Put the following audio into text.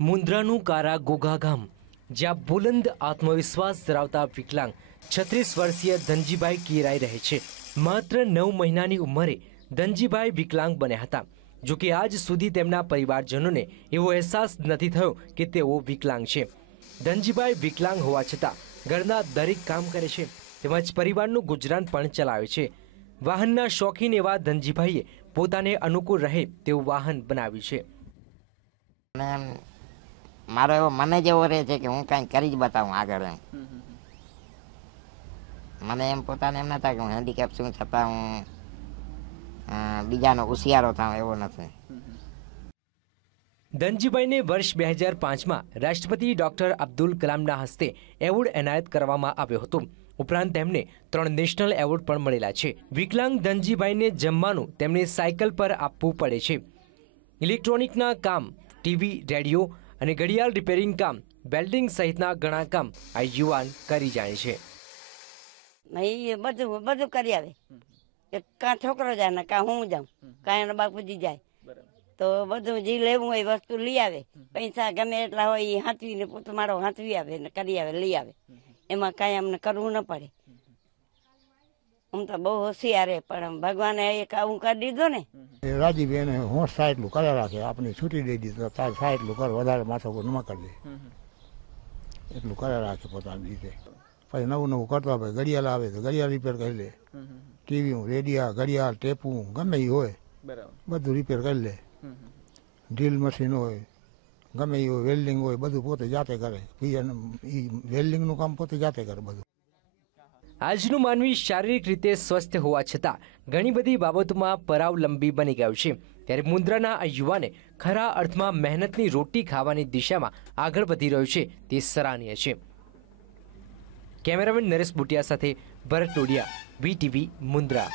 મુન્દ્રાનું કારા ગોગા ગામ જ્યાં બુલંદ આત્મવિશ્વાસ ધરાવતા વિકલાંગ છત્રીસ વર્ષીય ધનજીભાઈ કિરાઈ રહે છે. માત્ર નવ મહિનાની ઉંમરે ધનજીભાઈ વિકલાંગ બન્યા હતા. જો કે આજ સુધી તેમના પરિવારજનોને એવો અહેસાસ નથી થયો કે તેઓ વિકલાંગ છે. ધનજીભાઈ વિકલાંગ હોવા છતાં ઘરના દરેક કામ કરે છે, તેમજ પરિવારનું ગુજરાન પણ ચલાવે છે. વાહનના શોખીન એવા ધનજીભાઈએ પોતાને અનુકૂળ રહે તેવું વાહન બનાવ્યું છે. મારો એવો મને જ એવો રહે છે કે હું કાંઈ કરી જ બતાવું આગળ એમ. મને એમ પોતાને એમ નતા કે હું હેન્ડીકેપ છું છતાં હું બીજાનો હોશિયારો થાઉં એવો નથી. ધનજીભાઈને વર્ષ બે હજાર પાંચમાં રાષ્ટ્રપતિ ડોક્ટર અબ્દુલ કલામના હસ્તે એવોર્ડ એનાયત કરવામાં આવ્યો હતો. ઉપરાંત તેમને ત્રણ નેશનલ એવોર્ડ પણ મળેલા છે. વિકલાંગ ધનજીભાઈને જમવાનું તેમને સાયકલ પર આપવું પડે છે. ઇલેક્ટ્રોનિકના કામ ટીવી રેડિયો અને ઘડિયાળ રિપેરિંગ કામ વેલ્ડિંગ સહિતના ઘણા કામ આ યુવાન કરી જાય છે. એ બધું બધું કરી આવે. કે કાં છોકરો જાય ને કાં હું જાઉં. કાં એનો બાપુજી જાય. તો બધું જે લેવું હોય એ વસ્તુ લઈ આવે. પૈસા ગમે એટલા હોય એ હાંચવીને પોતે મારો હાંચવી આવે ને કરી આવે લઈ આવે. એમાં કાંઈ અમને કરવું ન પડે. હું તો બહુ હોશિયાર પણ ભગવાને એક આવું કરી દીધું ને. એ રાજીબેન હોશ થાય એટલું કર્યા રાખે આપણે છૂટી દઈ દીધું તાર થાય એટલું કર વધારે માથો પર ન કરી દે. એટલું કર્યા રાખે પોતાની રીતે. પછી નવું નવું કરતા ભાઈ ઘડિયાળ આવે તો ઘડિયાળ રિપેર કરી લે. ટીવી રેડિયા ઘડિયાળ ટેપું ગમે એ હોય બધું રિપેર કરી લે. ડ્રીલ મશીન હોય ગમે એ હોય વેલ્ડિંગ હોય બધું પોતે જાતે કરે. એ વેલ્ડિંગનું કામ પોતે જાતે કરે બધું. આજનું માનવી શારીરિક રીતે સ્વસ્થ હોવા છતાં ઘણી બધી બાબતોમાં પરાવલંબી બની ગયું છે. ત્યારે મુન્દ્રાના આ યુવાને ખરા અર્થમાં મહેનતની રોટી ખાવાની દિશામાં આગળ વધી રહ્યો છે તે સરાહનીય છે. કેમેરામેન નરેશ બુટિયા સાથે ભરત ટોડિયા, વીટીવી મુન્દ્રા.